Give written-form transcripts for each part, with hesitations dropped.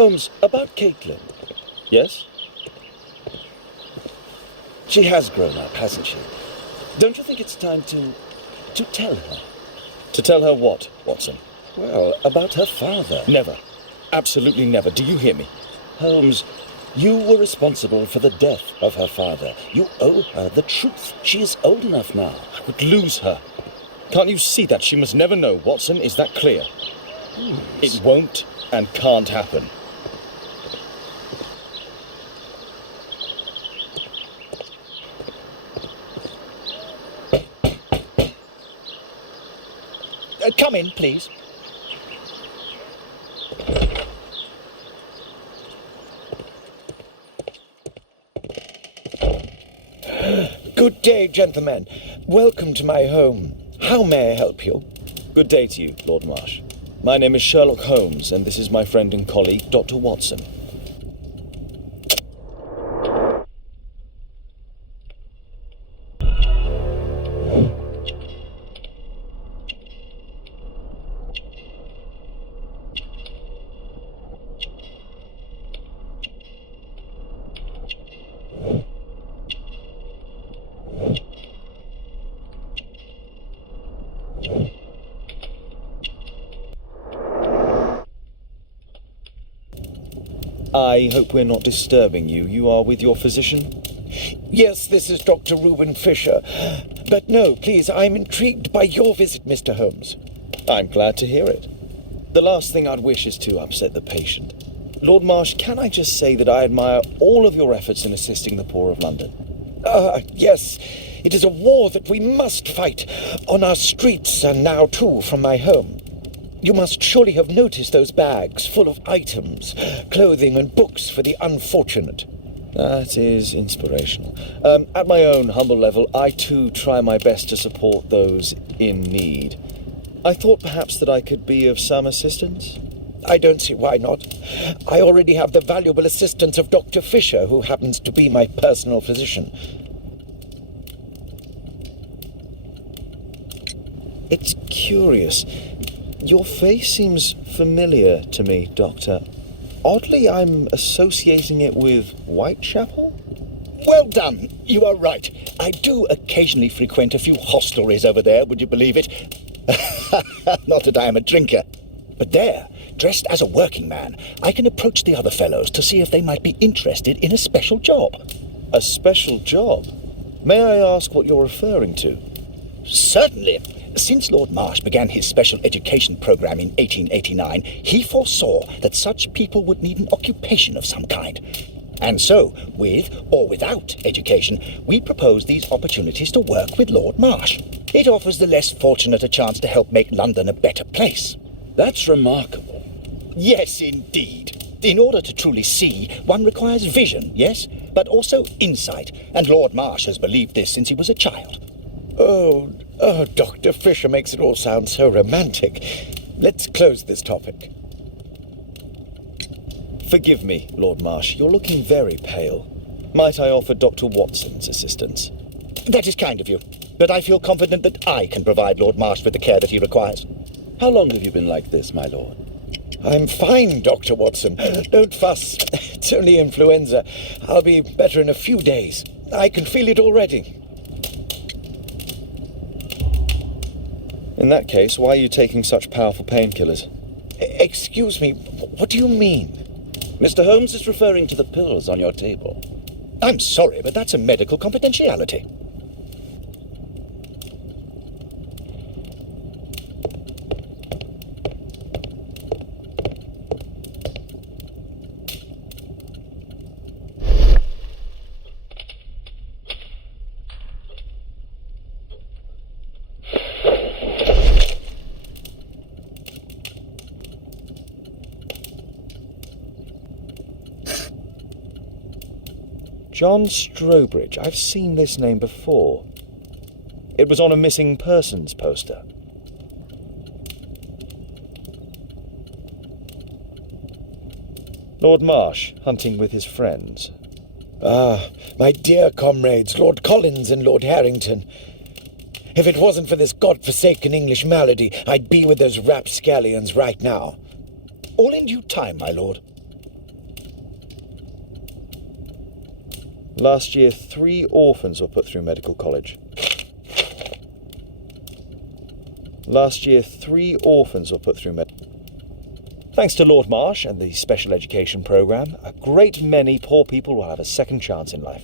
Holmes, about Caitlin. Yes? She has grown up, hasn't she? Don't you think it's time to tell her? To tell her what, Watson? Well, about her father. Never. Absolutely never. Do you hear me? Holmes, you were responsible for the death of her father. You owe her the truth. She is old enough now. I would lose her. Can't you see that? She must never know, Watson. Is that clear? It won't and can't happen. Come in, please. Good day, gentlemen. Welcome to my home. How may I help you? Good day to you, Lord Marsh. My name is Sherlock Holmes, and this is my friend and colleague, Dr. Watson. I hope we're not disturbing you. You are with your physician? Yes, this is Dr. Reuben Fisher. But no, please, I'm intrigued by your visit, Mr. Holmes. I'm glad to hear it. The last thing I'd wish is to upset the patient. Lord Marsh, can I just say that I admire all of your efforts in assisting the poor of London? Yes. It is a war that we must fight on our streets and now, too, from my home. You must surely have noticed those bags full of items, clothing and books for the unfortunate. That is inspirational. At my own humble level, I too try my best to support those in need. I thought perhaps that I could be of some assistance. I don't see why not. I already have the valuable assistance of Dr. Fisher, who happens to be my personal physician. It's curious. Your face seems familiar to me, Doctor. Oddly, I'm associating it with Whitechapel? Well done. You are right. I do occasionally frequent a few hostelries over there, would you believe it? Not that I am a drinker. But there, dressed as a working man, I can approach the other fellows to see if they might be interested in a special job. A special job? May I ask what you're referring to? Certainly. Since Lord Marsh began his special education program in 1889, he foresaw that such people would need an occupation of some kind. And so, with or without education, we propose these opportunities to work with Lord Marsh. It offers the less fortunate a chance to help make London a better place. That's remarkable. Yes, indeed. In order to truly see, one requires vision, yes, but also insight. And Lord Marsh has believed this since he was a child. Oh, Dr. Fisher makes it all sound so romantic. Let's close this topic. Forgive me, Lord Marsh. You're looking very pale. Might I offer Dr. Watson's assistance? That is kind of you, but I feel confident that I can provide Lord Marsh with the care that he requires. How long have you been like this, my lord? I'm fine, Dr. Watson. Don't fuss. It's only influenza. I'll be better in a few days. I can feel it already. In that case, why are you taking such powerful painkillers? Excuse me, what do you mean? Mr. Holmes is referring to the pills on your table. I'm sorry, but that's a medical confidentiality. John Strobridge. I've seen this name before. It was on a missing persons poster. Lord Marsh, hunting with his friends. Ah, my dear comrades, Lord Collins and Lord Harrington. If it wasn't for this God-forsaken English malady, I'd be with those rapscallions right now. All in due time, my lord. Last year, 3 orphans were put through medical college. Last year, 3 orphans were put through Thanks to Lord Marsh and the special education programme, a great many poor people will have a second chance in life.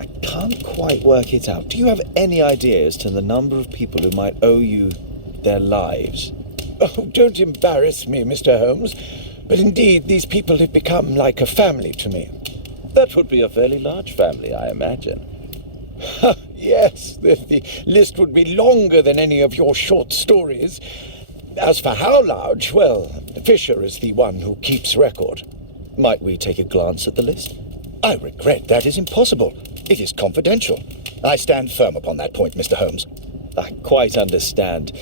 I can't quite work it out. Do you have any idea as to the number of people who might owe you their lives? Oh, don't embarrass me, Mr. Holmes. But indeed, these people have become like a family to me. That would be a fairly large family, I imagine. Yes, the list would be longer than any of your short stories. As for how large, well, Fisher is the one who keeps record. Might we take a glance at the list? I regret that is impossible. It is confidential. I stand firm upon that point, Mr. Holmes. I quite understand.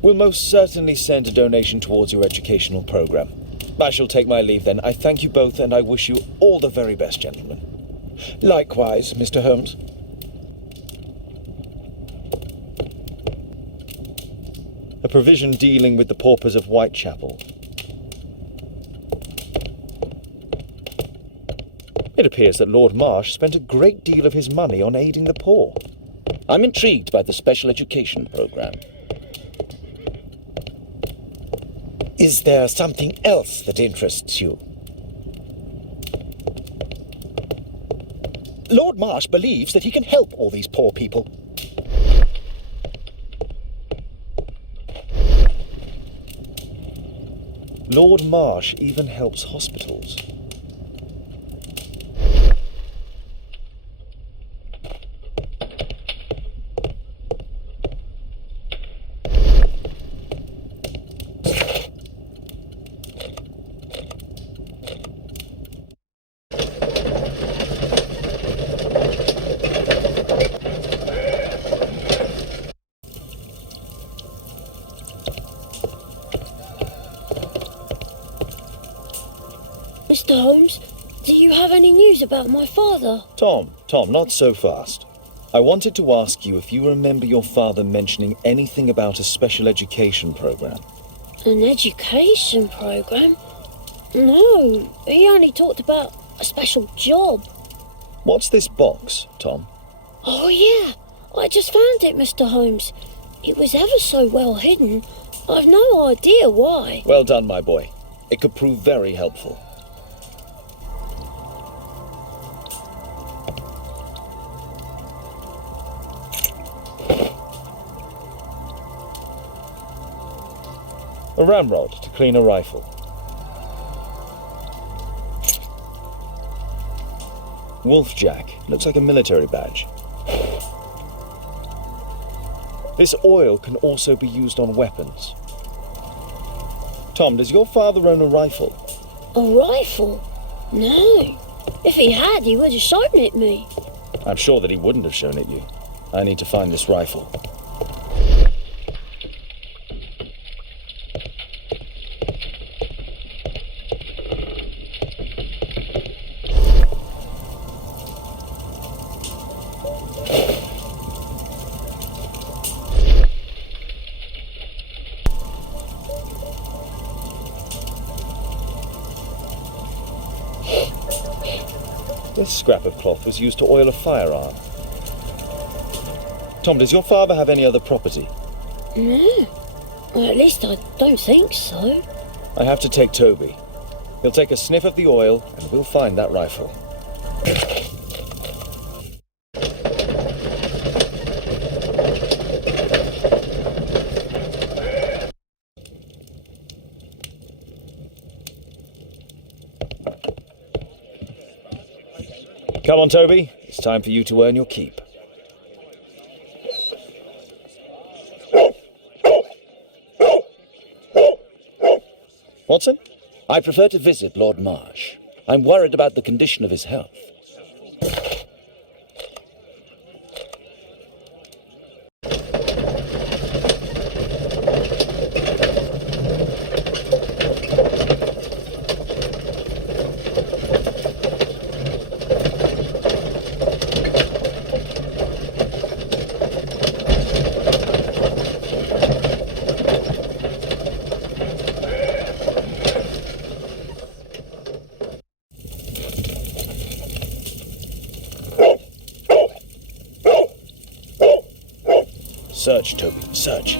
We'll most certainly send a donation towards your educational programme. I shall take my leave then. I thank you both and I wish you all the very best, gentlemen. Likewise, Mr. Holmes. A provision dealing with the paupers of Whitechapel. It appears that Lord Marsh spent a great deal of his money on aiding the poor. I'm intrigued by the special education programme. Is there something else that interests you? Lord Marsh believes that he can help all these poor people. Lord Marsh even helps hospitals. Mr. Holmes, do you have any news about my father? Tom, not so fast. I wanted to ask you if you remember your father mentioning anything about a special education programme. An education programme? No, he only talked about a special job. What's this box, Tom? Oh yeah, I just found it, Mr. Holmes. It was ever so well hidden. I've no idea why. Well done, my boy. It could prove very helpful. A ramrod to clean a rifle. Wolfjack. Looks like a military badge. This oil can also be used on weapons. Tom, does your father own a rifle? A rifle? No. If he had, he would have shown it me. I'm sure that he wouldn't have shown it you. I need to find this rifle. This scrap of cloth was used to oil a firearm. Tom, does your father have any other property? No. Well, at least I don't think so. I have to take Toby. He'll take a sniff of the oil and we'll find that rifle. Come on, Toby. It's time for you to earn your keep. Watson? I prefer to visit Lord Marsh. I'm worried about the condition of his health. Search, Toby, search.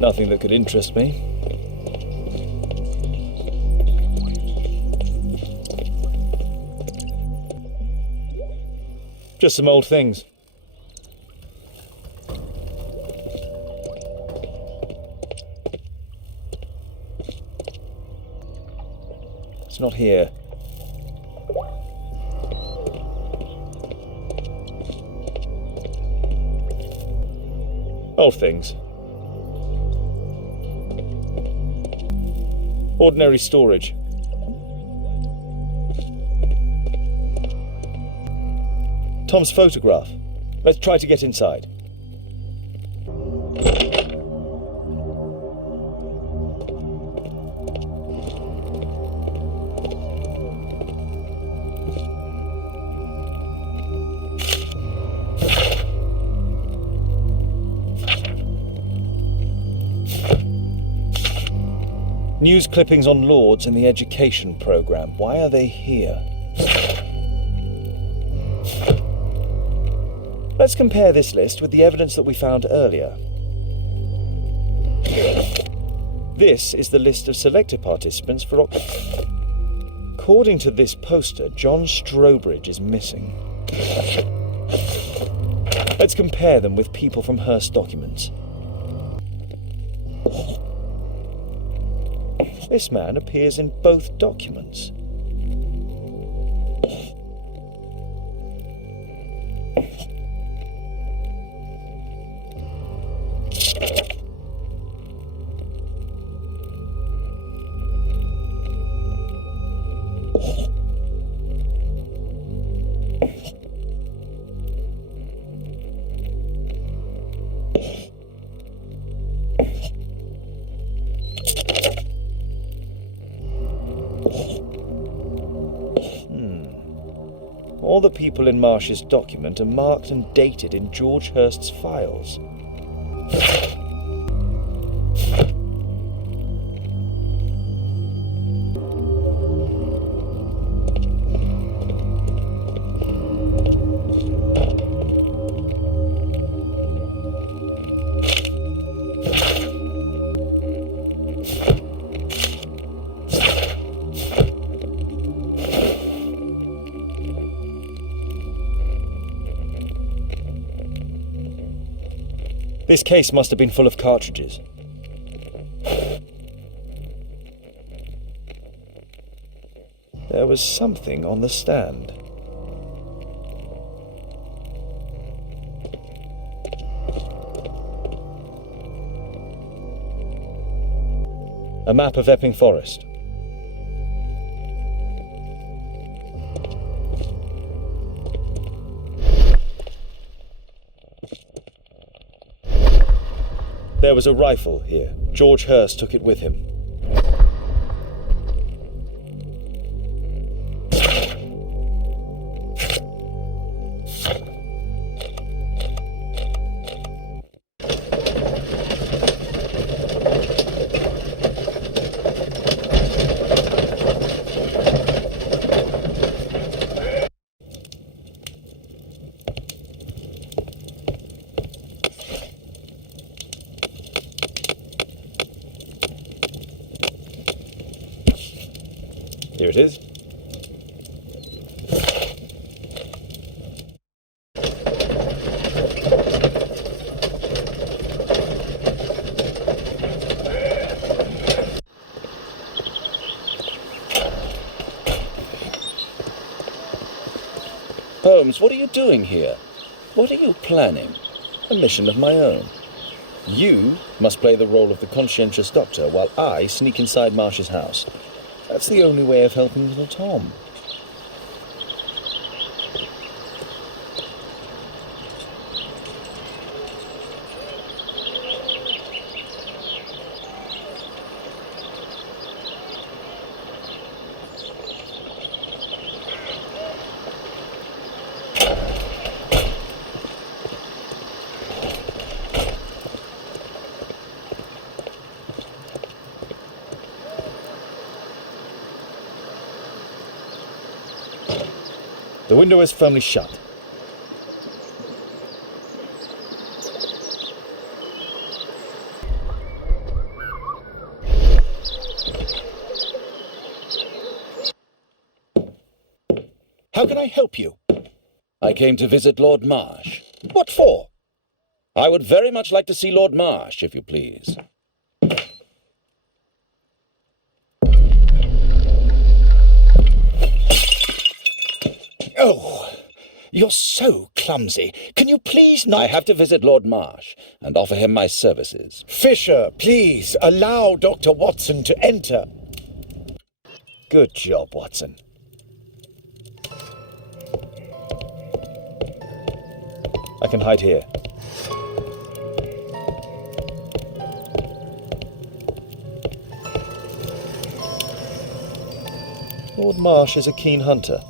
Nothing that could interest me. Just some old things. It's not here. Old things. Ordinary storage. Tom's photograph. Let's try to get inside. News clippings on Lords in the education programme. Why are they here? Let's compare this list with the evidence that we found earlier. This is the list of selected participants for According to this poster, John Strobridge is missing. Let's compare them with people from Hearst documents. This man appears in both documents. All the people in Marsh's document are marked and dated in George Hurst's files. This case must have been full of cartridges. There was something on the stand. A map of Epping Forest. There was a rifle here. George Hurst took it with him. Here it is. Holmes, what are you doing here? What are you planning? A mission of my own. You must play the role of the conscientious doctor while I sneak inside Marsh's house. That's the only way of helping little Tom. The window is firmly shut. How can I help you? I came to visit Lord Marsh. What for? I would very much like to see Lord Marsh, if you please. Oh, you're so clumsy. Can you please not... I have to visit Lord Marsh and offer him my services. Fisher, please allow Dr. Watson to enter. Good job, Watson. I can hide here. Lord Marsh is a keen hunter.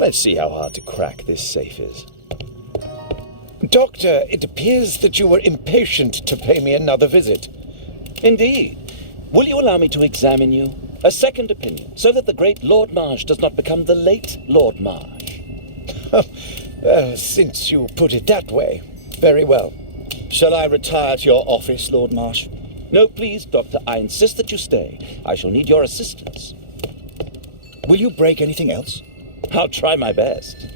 Let's see how hard to crack this safe is. Doctor, it appears that you were impatient to pay me another visit. Indeed. Will you allow me to examine you? A second opinion, so that the great Lord Marsh does not become the late Lord Marsh. Well, since you put it that way, very well. Shall I retire to your office, Lord Marsh? No, please, Doctor, I insist that you stay. I shall need your assistance. Will you break anything else? I'll try my best.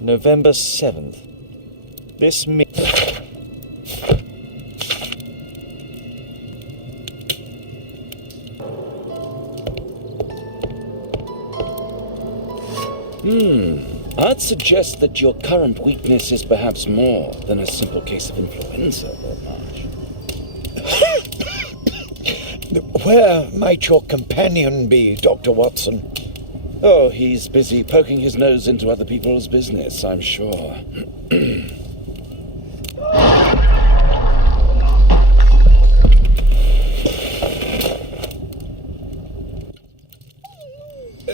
November 7th. This I'd suggest that your current weakness is perhaps more than a simple case of influenza, Lord Marsh. Where might your companion be, Dr. Watson? Oh, he's busy poking his nose into other people's business, I'm sure.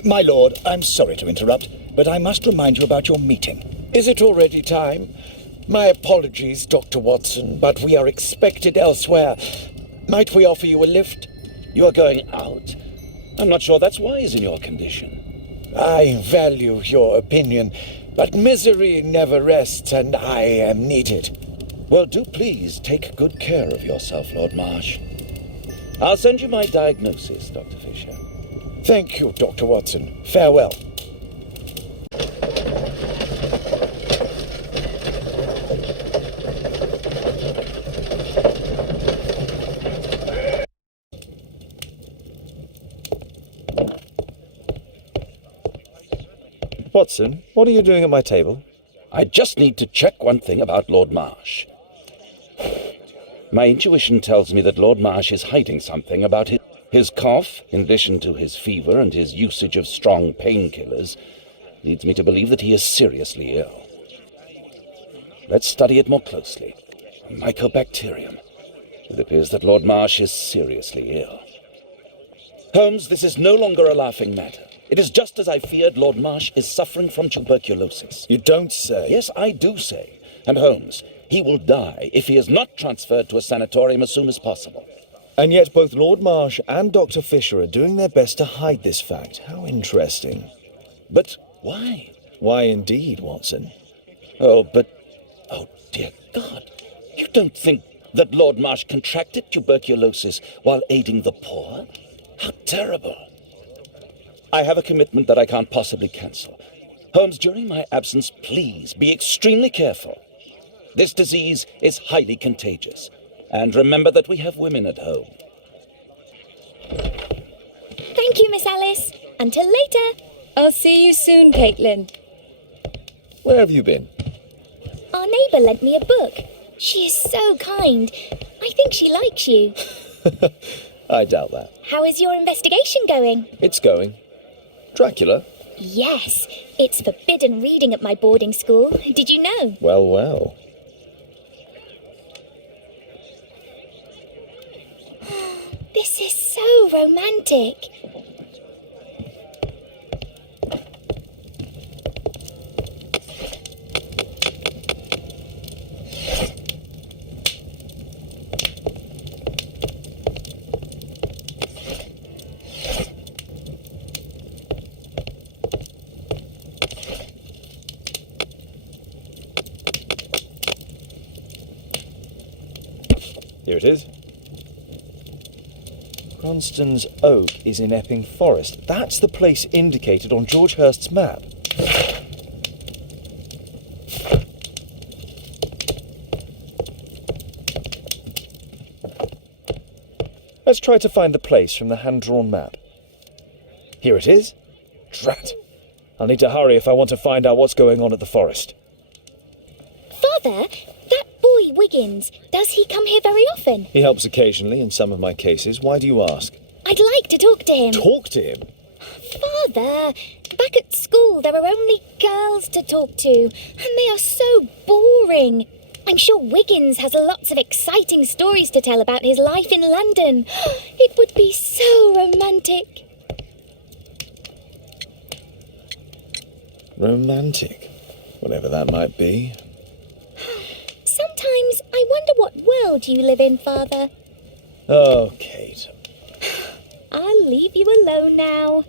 My lord, I'm sorry to interrupt, but I must remind you about your meeting. Is it already time? My apologies, Dr. Watson, but we are expected elsewhere. Might we offer you a lift? You are going out? I'm not sure that's wise in your condition. I value your opinion, but misery never rests, and I am needed. Well, do please take good care of yourself, Lord Marsh. I'll send you my diagnosis, Dr. Fisher. Thank you, Dr. Watson. Farewell. Watson, what are you doing at my table? I just need to check one thing about Lord Marsh. My intuition tells me that Lord Marsh is hiding something about his cough, in addition to his fever and his usage of strong painkillers, leads me to believe that he is seriously ill. Let's study it more closely. A mycobacterium. It appears that Lord Marsh is seriously ill. Holmes, this is no longer a laughing matter. It is just as I feared. Lord Marsh is suffering from tuberculosis. You don't say. Yes, I do say. And Holmes, he will die if he is not transferred to a sanatorium as soon as possible. And yet both Lord Marsh and Dr. Fisher are doing their best to hide this fact. How interesting. But why? Why indeed, Watson? Oh, dear God. You don't think that Lord Marsh contracted tuberculosis while aiding the poor? How terrible. I have a commitment that I can't possibly cancel. Holmes, during my absence, please be extremely careful. This disease is highly contagious. And remember that we have women at home. Thank you, Miss Alice. Until later. I'll see you soon, Caitlin. Where have you been? Our neighbour lent me a book. She is so kind. I think she likes you. I doubt that. How is your investigation going? It's going. Dracula? Yes, it's forbidden reading at my boarding school. Did you know? Well, well. This is so romantic. Here it is. Cranston's Oak is in Epping Forest. That's the place indicated on George Hurst's map. Let's try to find the place from the hand-drawn map. Here it is. Drat. I'll need to hurry if I want to find out what's going on at the forest. Father, that boy Wiggins, does he come here very often? He helps occasionally in some of my cases. Why do you ask? I'd like to talk to him. Talk to him? Father, back at school there are only girls to talk to, and they are so boring. I'm sure Wiggins has lots of exciting stories to tell about his life in London. It would be so romantic. Romantic? Whatever that might be. Sometimes I wonder what world you live in, Father. Oh, Kate. I'll leave you alone now.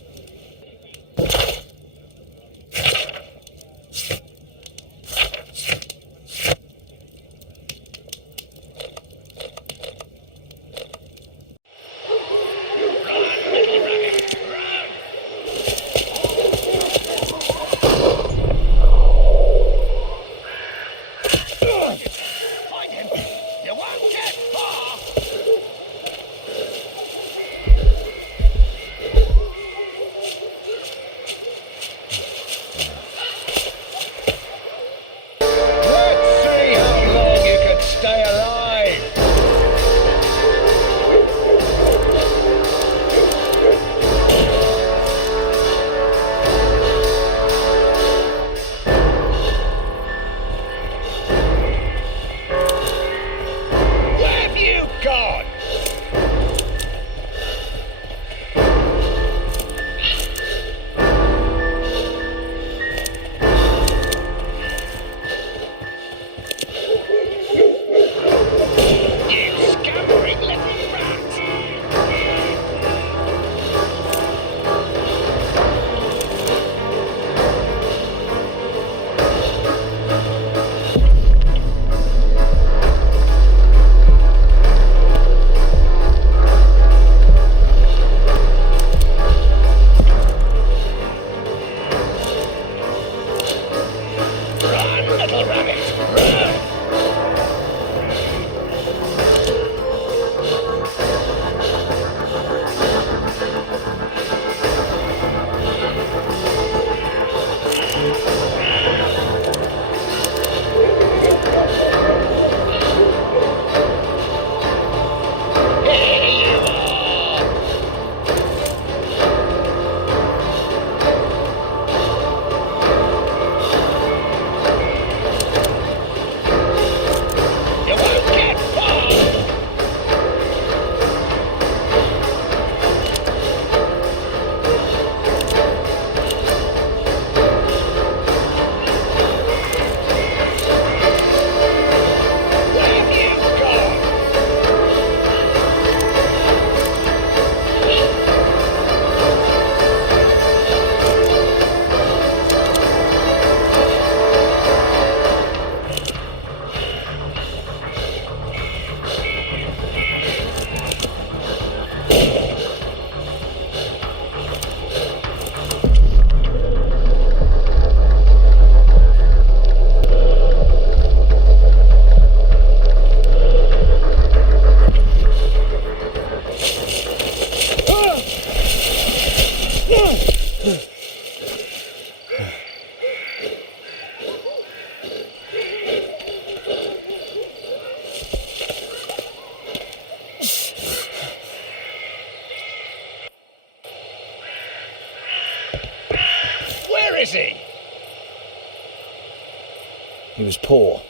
He was poor.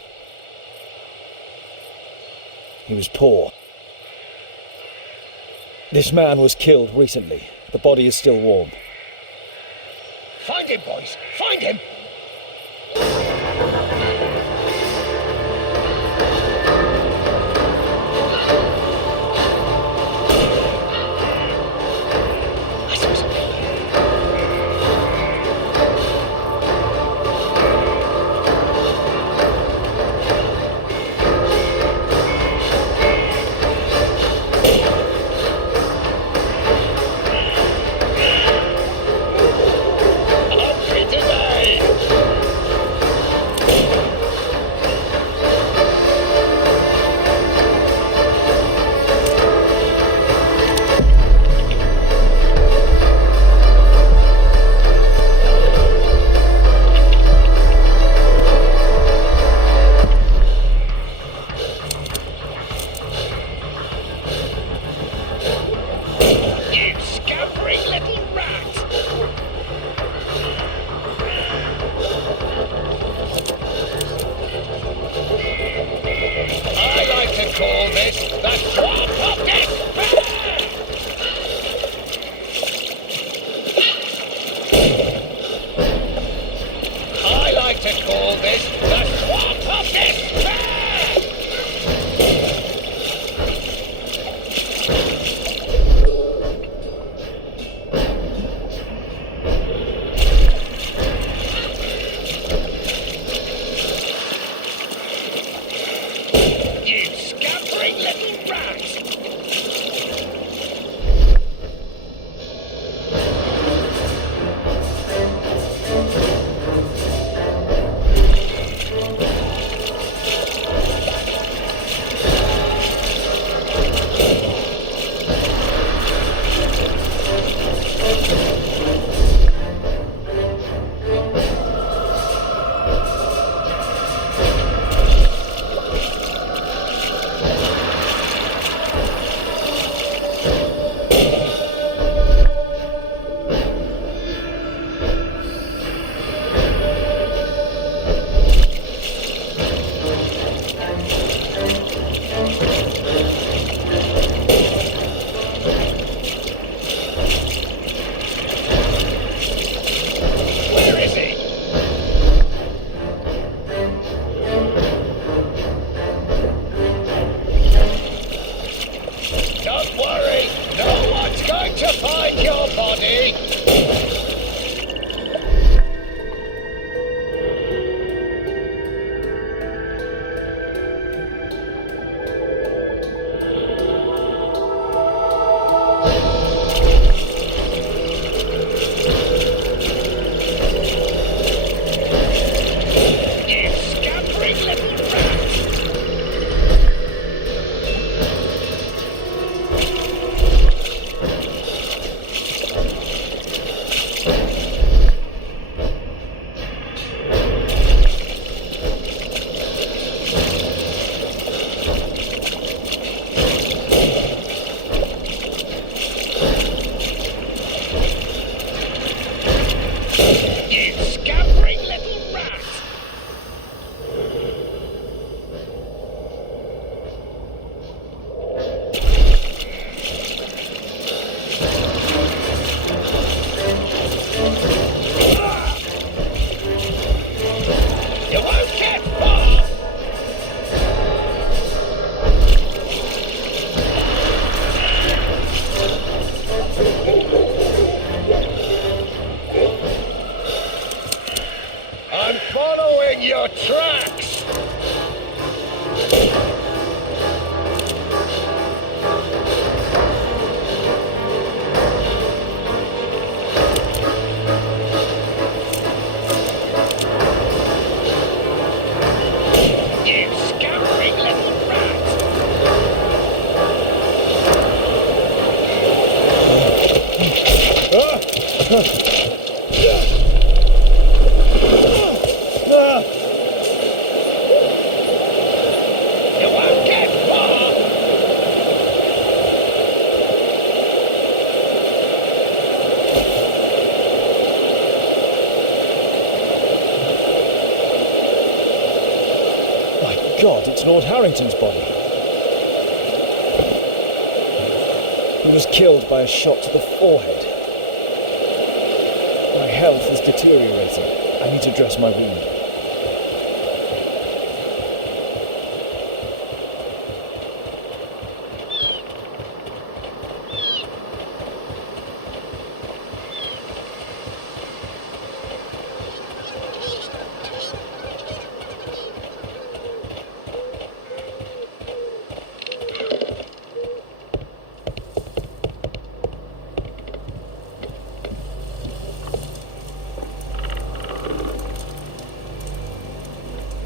He was poor. This man was killed recently. The body is still warm. Find him, boys! Find him! God, it's Lord Harrington's body. He was killed by a shot to the forehead. My health is deteriorating. I need to dress my wound.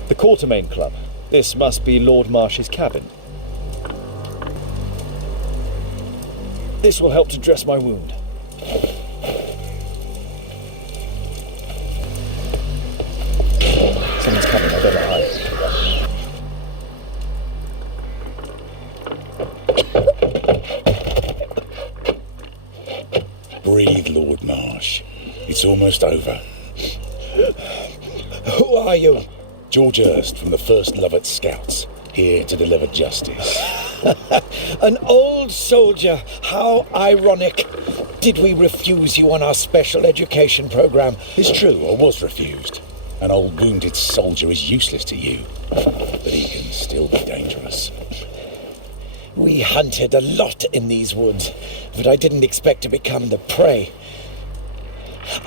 The Quartermain Club. This must be Lord Marsh's cabin. This will help to dress my wound. Someone's coming, I better hide. Breathe, Lord Marsh. It's almost over. Who are you? George Hurst from the 1st Lovat Scouts, here to deliver justice. An old soldier. How ironic. Did we refuse you on our special education program? It's true, I was refused. An old wounded soldier is useless to you, but he can still be dangerous. We hunted a lot in these woods, but I didn't expect to become the prey.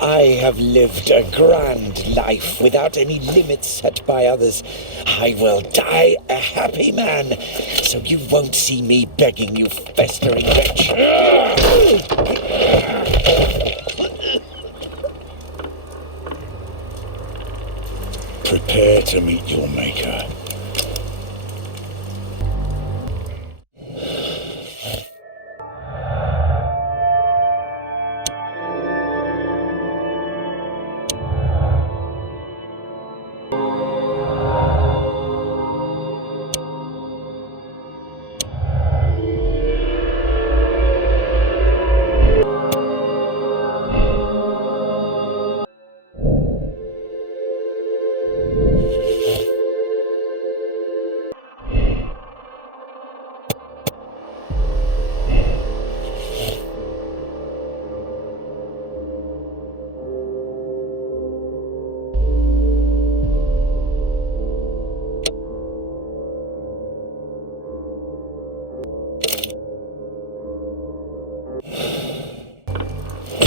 I have lived a grand life without any limits set by others. I will die a happy man, so you won't see me begging, you festering wretch. Prepare to meet your maker.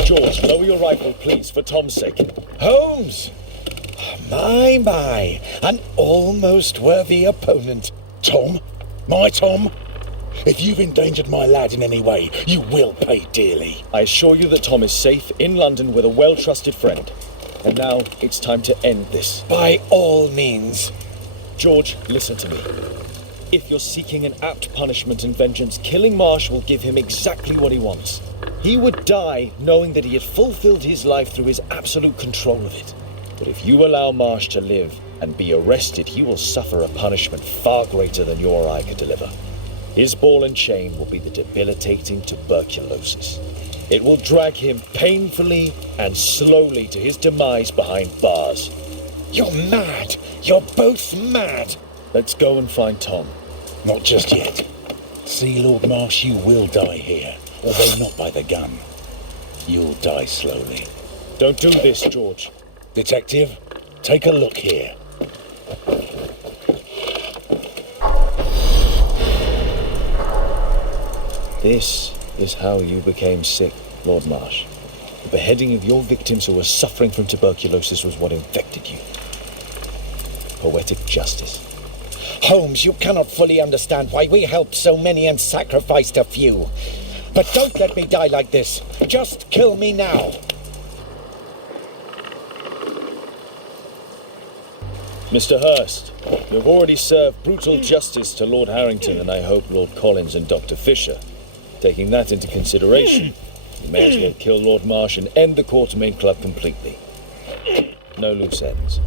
George, lower your rifle, please, for Tom's sake. Holmes! My, an almost worthy opponent. Tom? My Tom? If you've endangered my lad in any way, you will pay dearly. I assure you that Tom is safe in London with a well-trusted friend. And now it's time to end this. By all means. George, listen to me. If you're seeking an apt punishment and vengeance, killing Marsh will give him exactly what he wants. He would die knowing that he had fulfilled his life through his absolute control of it. But if you allow Marsh to live and be arrested, he will suffer a punishment far greater than your eye could deliver. His ball and chain will be the debilitating tuberculosis. It will drag him painfully and slowly to his demise behind bars. You're mad. You're both mad. Let's go and find Tom. Not just yet. See, Lord Marsh, you will die here, although not by the gun. You'll die slowly. Don't do this, George. Detective, take a look here. This is how you became sick, Lord Marsh. The beheading of your victims who were suffering from tuberculosis was what infected you. Poetic justice. Holmes, you cannot fully understand why we helped so many and sacrificed a few. But don't let me die like this. Just kill me now. Mr. Hurst, you have already served brutal justice to Lord Harrington and I hope Lord Collins and Dr. Fisher. Taking that into consideration, you may as well kill Lord Marsh and end the Quartermain Club completely. No loose ends.